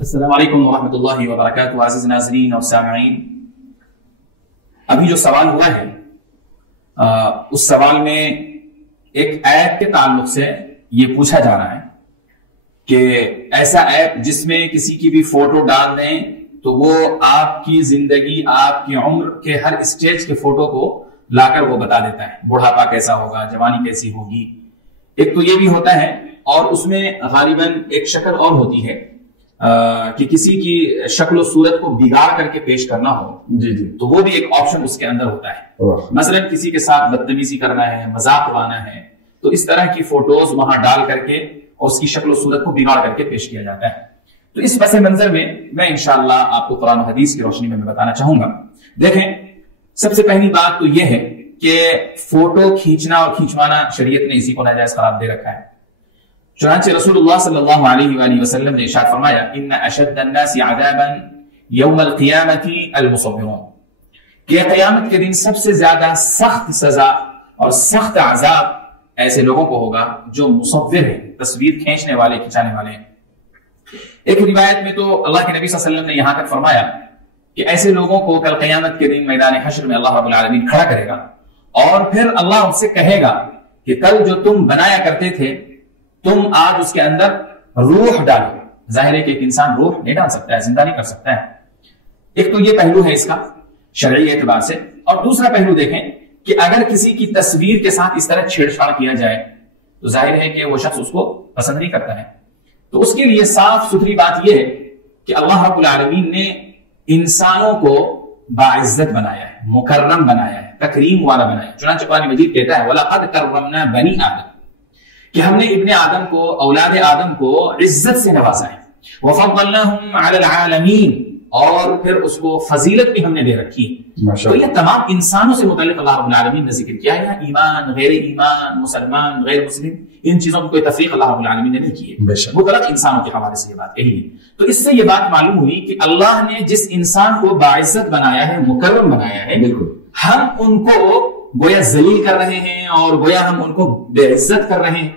السلام علیکم ورحمۃ اللہ وبرکاتہ. عزیز ناظرین اور سامعین، ابھی جو سوال ہوا ہے اس سوال میں ایک ایپ کے تعلق سے یہ پوچھا جا رہا ہے کہ ایسا ایپ جس میں کسی کی بھی فوٹو ڈال دیں تو وہ آپ کی زندگی، آپ کی عمر کے ہر اسٹیج کے فوٹو کو لا کر وہ بتا دیتا ہے. بڑھاپا کیسا ہوگا، جوانی کیسی ہوگی. ایک تو یہ بھی ہوتا ہے، اور اس میں غالباً ایک شکل اور ہوتی ہے کہ کسی کی شکل و صورت کو بگاڑ کر کے پیش کرنا ہو. جی تو وہ بھی ایک آپشن اس کے اندر ہوتا ہے. مثلا کسی کے ساتھ بدتمیزی کرنا ہے، مذاق اڑانا ہے، تو اس طرح کی فوٹوز وہاں ڈال کر کے اور اس کی شکل و صورت کو بگاڑ کر کے پیش کیا جاتا ہے. تو اس پس منظر میں انشاءاللہ آپ کو قرآن و حدیث کی روشنی میں بتانا چاہوں گا. دیکھیں، سب سے پہلی بات تو یہ ہے کہ فوٹو کھینچنا اور کھینچوانا شریعت نے اسی کو ناجائز قرار دے رکھا ہے. چنانچہ رسول اللہ صلی اللہ علیہ وآلہ وسلم نے ارشاد فرمایا، ان اشد الناس عذابا یوم القیامت المصورون، کہ قیامت کے دن سب سے زیادہ سخت سزا اور سخت عذاب ایسے لوگوں کو ہوگا جو مصور ہیں، تصویر کھینچنے والے، کھینچانے والے ہیں. ایک روایت میں تو اللہ کے نبی صلی اللہ علیہ وسلم نے یہاں تک فرمایا کہ ایسے لوگوں کو کل قیامت کے دن میدان حشر میں اللہ رب العالمین کھڑا کرے گا، اور پھر اللہ ان سے کہے گا کہ کل جو تم بنایا کرتے تھے، تم آج اس کے اندر روح ڈالو. ظاہر ہے کہ ایک انسان روح نہیں ڈال سکتا ہے، زندہ نہیں کر سکتا ہے. ایک تو یہ پہلو ہے اس کا شرعی اعتبار سے. اور دوسرا پہلو دیکھیں کہ اگر کسی کی تصویر کے ساتھ اس طرح چھیڑ چھاڑ کیا جائے تو ظاہر ہے کہ وہ شخص اس کو پسند نہیں کرتا ہے. تو اس کے لیے صاف ستھری بات یہ ہے کہ اللہ رب العالمین نے انسانوں کو باعزت بنایا ہے، مکرم بنایا ہے، تکریم والا بنایا ہے. چنانچہ قرآن مجید کہتا ہے وَلَقَدْ كَرَّمْنَا بَنِي آدم، کہ ہم نے ابن آدم کو، اولاد آدم کو عزت سے نوازا ہے. وَفَضَّلْنَاهُمْ عَلَى الْعَالَمِينَ، اور پھر اس کو فضیلت بھی ہم نے دے رکھی. تو یہ تمام انسانوں سے متعلق اللہ رب العالمین نے ذکر کیا ہے. ایمان، غیر ایمان، مسلمان، غیر مسلم، ان چیزوں کی کوئی تفریق اللہ رب العالمین نے نہیں کی ہے، مطلق انسانوں کے حوالے سے یہ بات کہی ہے. تو اس سے یہ بات معلوم ہوئی کہ اللہ نے جس انسان کو باعزت بنایا ہے، مکرم بنایا ہے، بالکل ہم ان کو گویا ذلیل کر رہے ہیں اور گویا ہم ان کو بے عزت کر رہے ہیں.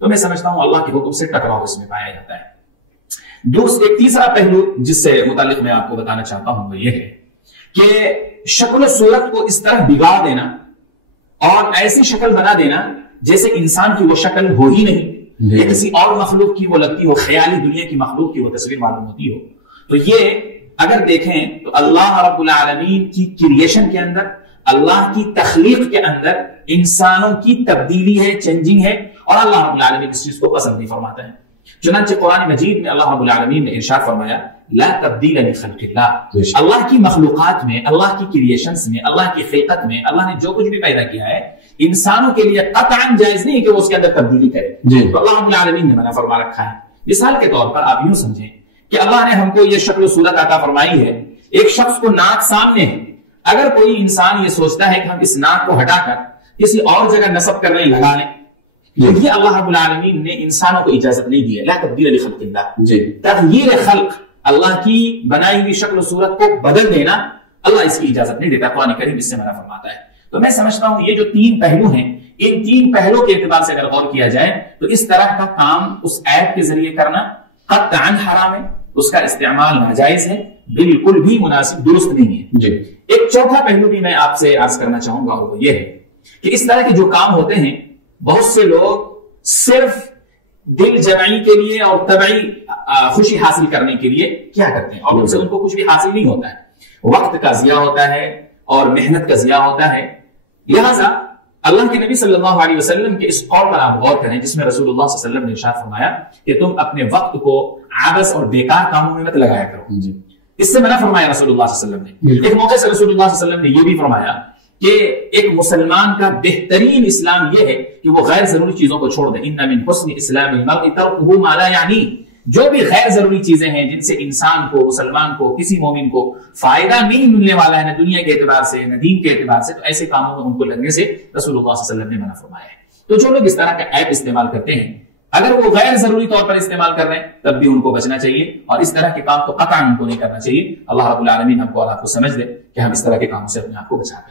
تو میں سمجھتا ہوں اللہ کے حکم سے ٹکراؤ اس میں پایا جاتا ہے. ایک تیسرا پہلو جس سے متعلق میں آپ کو بتانا چاہتا ہوں وہ یہ ہے کہ شکل و صورت کو اس طرح بگاڑ دینا اور ایسی شکل بنا دینا جیسے انسان کی وہ شکل ہو ہی نہیں، یا کسی اور مخلوق کی وہ لگتی ہو، خیالی دنیا کی مخلوق کی وہ تصویر معلوم ہوتی ہو. تو یہ اگر دیکھیں تو اللہ رب العالمین کی کریشن کے اندر، اللہ کی تخلیق کے اندر انسانوں کی تبدیلی ہے، چینجنگ ہے، اور اللہ رب العالمین اس چیز کو پسند نہیں فرماتا ہے. چنانچہ قرآن مجید میں اللہ رب العالمین نے ارشاد فرمایا لا تبدیل لخلق اللہ، اللہ کی مخلوقات میں، اللہ کی کریشنز میں، اللہ کی خلقت میں اللہ نے جو کچھ بھی پیدا کیا ہے انسانوں کے لیے قطعاً جائز نہیں کہ وہ اس کے اندر تبدیلی کرے. تو اللہ رب العالمین نے منع فرما رکھا ہے. مثال کے طور پر آپ یوں سمجھیں کہ اللہ نے ہم کو یہ شکل و صورت عطا فرمائی ہے. ایک شخص کو ناک سامنے ہے، اگر کوئی انسان یہ سوچتا ہے کہ ہم اس ناک کو ہٹا کر کسی اور جگہ نصب کرنے لگا لیں، یہ اللہ رب العالمین نے انسانوں کو اجازت نہیں دی ہے. لا تبدیل لخلق اللہ، تغییر خلق، اللہ کی بنائی ہوئی شکل و صورت کو بدل دینا، اللہ اس کی اجازت نہیں دیتا. قرآن کریم اس سے منع فرماتا ہے. تو میں سمجھتا ہوں یہ جو تین پہلو ہیں، ان تین پہلو کے اعتبار سے اگر غور کیا جائے تو اس طرح کا کام اس ایپ کے ذریعے کرنا قطعاً حرام ہے، اس کا استعمال ناجائز ہے، بالکل بھی مناسب درست نہیں ہے. ایک چوتھا پہلو بھی میں آپ سے عرض کرنا چاہوں گا وہ یہ ہے کہ اس طرح کے جو کام ہوتے ہیں بہت سے لوگ صرف دل جمعی کے لیے اور طبعی خوشی حاصل کرنے کے لیے کیا کرتے ہیں، اور ان سے ان کو کچھ بھی حاصل نہیں ہوتا ہے. وقت کا ضیاع ہوتا ہے اور محنت کا ضیاع ہوتا ہے. لہذا اللہ کے نبی صلی اللہ علیہ وسلم کے اس قول پر آپ غور کریں جس میں رسول اللہ صلی اللہ علیہ وسلم نے ارشاد فرمایا کہ تم اپنے وقت کو عبث اور بیکار کاموں میں مت لگایا کرو. اس سے منع فرمایا رسول اللہ صلی اللہ علیہ وسلم نے. ایک موقع سے رسول اللہ صلی اللہ علیہ وسلم نے یہ بھی فرمایا کہ ایک مسلمان کا بہترین اسلام یہ ہے کہ وہ غیر ضروری چیزوں کو چھوڑ دے. ان من حسن اسلام المرء ترکہ ما لا یعنی، جو بھی غیر ضروری چیزیں ہیں جن سے انسان کو، مسلمان کو، کسی مومن کو فائدہ نہیں ملنے والا ہے، نہ دنیا کے اعتبار سے نہ دین کے اعتبار سے، تو ایسے کاموں میں ان کو لگنے سے رسول اللہ صلی اللہ علیہ وسلم نے منع فرمایا ہے. تو جو لوگ اس طرح کا ایپ استعمال کرتے ہیں اگر وہ غیر ضروری طور پر استعمال کر رہے ہیں تب بھی ان کو بچنا چاہیے، اور اس طرح کے کام تو قطعاً ان کو نہیں کرنا چاہیے. اللہ رب العالمین ہم کو اور آپ کو سمجھ دے کہ ہم اس طرح کے کاموں سے اپنے آپ کو بچا کریں.